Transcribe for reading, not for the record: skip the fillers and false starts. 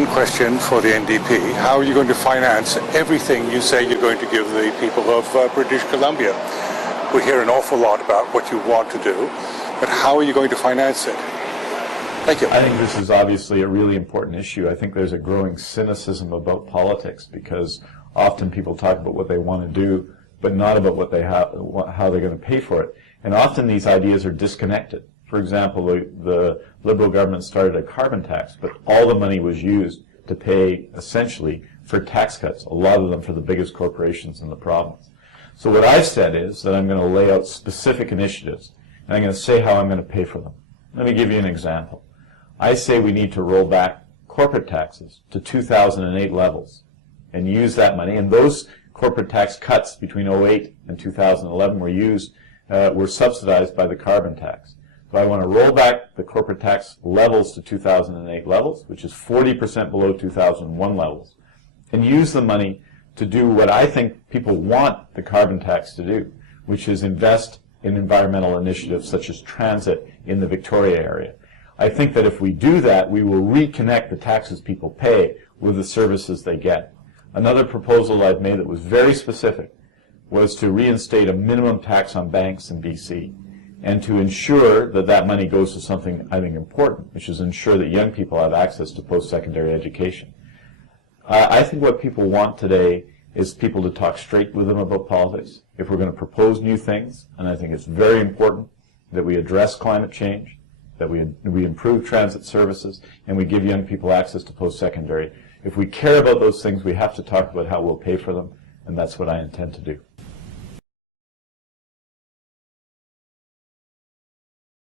one question for the NDP. How are you going to finance everything you say you're going to give the people of British Columbia? We hear an awful lot about what you want to do, but how are you going to finance it? Thank you. I think this is obviously a really important issue. I think there's a growing cynicism about politics because often people talk about what they want to do, but not about what they have, how they're going to pay for it. And often these ideas are disconnected. For example, the Liberal government started a carbon tax, but all the money was used to pay, essentially, for tax cuts, a lot of them for the biggest corporations in the province. So what I've said is that I'm going to lay out specific initiatives, and I'm going to say how I'm going to pay for them. Let me give you an example. I say we need to roll back corporate taxes to 2008 levels and use that money, and those corporate tax cuts between 2008 and 2011 were subsidized by the carbon tax. So I want to roll back the corporate tax levels to 2008 levels, which is 40% below 2001 levels, and use the money to do what I think people want the carbon tax to do, which is invest in environmental initiatives such as transit in the Victoria area. I think that if we do that, we will reconnect the taxes people pay with the services they get. Another proposal I've made that was very specific was to reinstate a minimum tax on banks in BC and to ensure that that money goes to something I think important, which is ensure that young people have access to post-secondary education. I think what people want today is people to talk straight with them about politics. If we're going to propose new things, and I think it's very important that we address climate change, that we improve transit services, and we give young people access to post-secondary. If we care about those things, we have to talk about how we'll pay for them, and that's what I intend to do.